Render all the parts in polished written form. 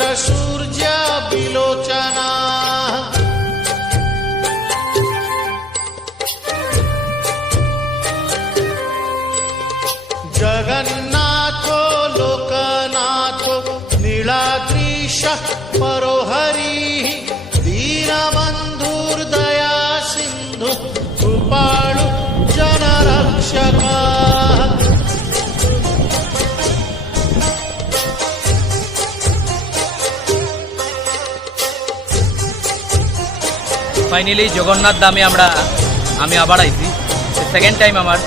चंद्रसूर्य विलोचना जगन्नाथो लोकनाथो नीलाद्रीश परोहरि दीनबन्धुर्दया Sindhu कृपाळु जनरक्षका finally Jagannath ধামে আমি আবার আইছি সেকেন্ড টাইম আমার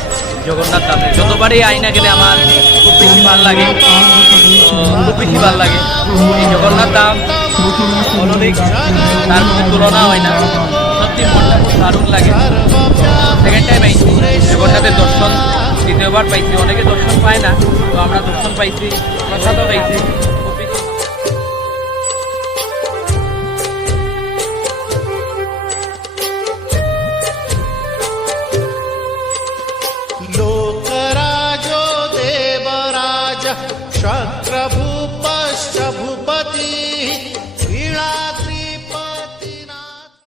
জগন্নাথ ধামে। যতবারই আই না গেলে আমার খুব বেশি ভালো লাগে, এই জগন্নাথ ধাম অলৌকিক, তার মধ্যে তুলনা হয় না। সত্যি মনটা খুব দারুণ লাগে। সেকেন্ড টাইম আইছি, জগন্নাথের দর্শন দ্বিতীয়বার পাইছি। অনেকে দর্শন পায় না, তো আমরা দর্শন পাইছি, প্রসাদও পাইছি।